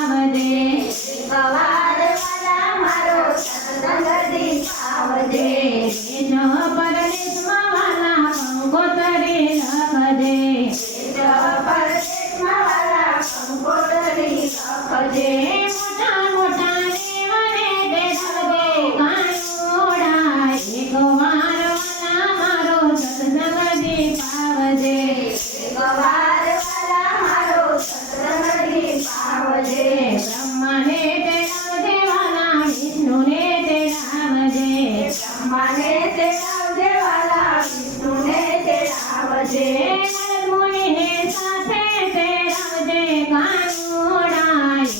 પાવજે એકવાર વાલા મારો સત્સંગથી પાવજે દેશ પરદેશમાં વાલા કંકોતરી લખજે દેશ પરદેશમાં વાલા કંકોતરી લખજે મોટા મોટા દેવને દેવજે કાનુડા એકવાર વાલા મારો સત્સંગથી પાવજે એકવાર વાલા મારો સત્સંગથી પાવજે બ્રહ્માને તેડાવજે વાલા વિષ્ણુને તેડાવજે બ્રહ્માને તેડાવજે વાલા વિષ્ણુને તેડાવજે મુનિને સાથે તેડાવજે કાનુડા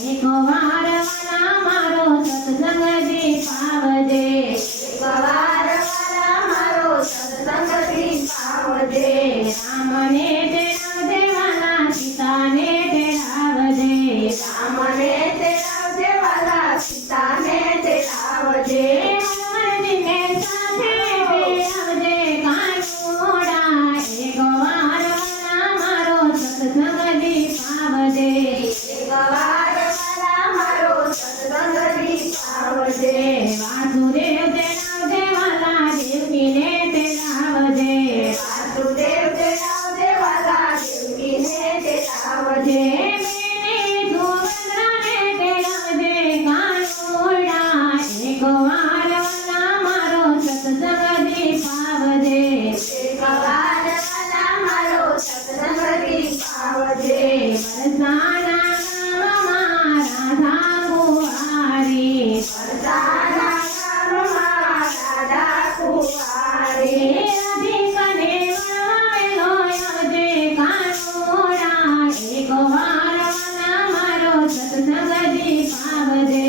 એકવાર વાલા મારો સત્સંગથી પાવજે એકવાર વાલા મારો સત્સંગથી પાવજે રામને તેડાવજે વાલા સીતાને તેડાવજે રામને તેડાવજે વાલા સીતાને તેડાવજે હનુમાનજીને સાથે તેડાવજે કાનુડા એકવાર વાલા મારો સત્સંગથી પાવજે એકવાર વાલા મારો સત્સંગથી પાવજે વાસુદેવ તેડાવજે વાલા દેવકીને તેડાવજે વાસુદેવ તેડાવજે વાલા દેવકીને તેડાવજે મેને સુભદ્રાને તેડાવજે કાનુડા એકવાર વાલા મારો સત્સંગથી પાવજે એકવાર વાલા મારો સત્સંગથી પાવજે વરસાના ગામમાં રાધા કુંવારી વરસાના ગામમાં રાધા કુંવારી રાધિકાને વળવાવેલો આવજે કાનુડા એકવાર વાલા મારો સત્સંગથી પાવજે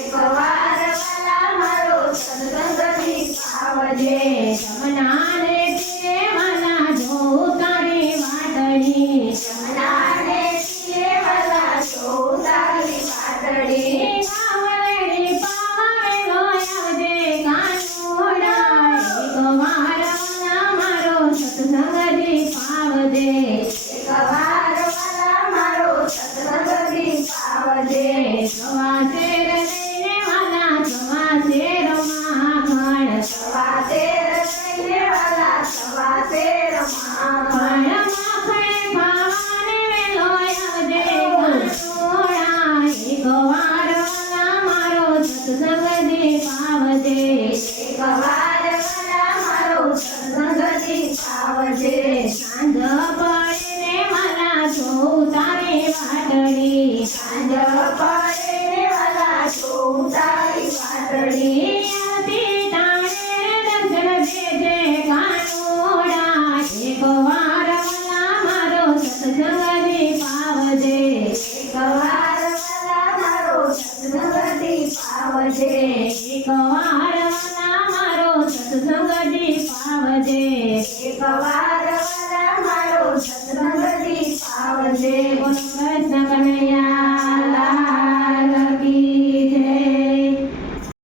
એકવાર વાલા મારો સત્સંગથી પાવજે જમનાને તીરે વાલા જોઉં તારી વાટડી જમનાને તીરે વાલા જોઉં તારી વાટડી પાવડી પાવેલો આવજે કાનુડા એકવાર વાલા મારો સત્સંગથી પાવજે એકવાર વાલા મારો સત્સંગથી પાવજે સવાસેર લઈને વાલા સવાસેર માખણ સવાસેર લઈને વાલા સવાસેર માખણ માખણે ખાવાને વેલો આવજે કાનુડા એકવાર વાલા મારો સત્સંગથી પાવજે એકવાર વાલા મારો સત્સંગથી પાવજે સાંજ પડે ને વાલા જોઉં તારી વાટડી સાંજ પડે ને વાલા જોઉં તારી વાટડી આરતી ટાણે દર્શન દેજે કાનુડા એકવાર વાલા મારો સત્સંગથી પાવજે એકવાર વાલા મારો સત્સંગથી પાવજે એકવાર વાલા મારો સત્સંગથી પાવજે એકવાર વાલા મારો સત્સંગથી પાવજે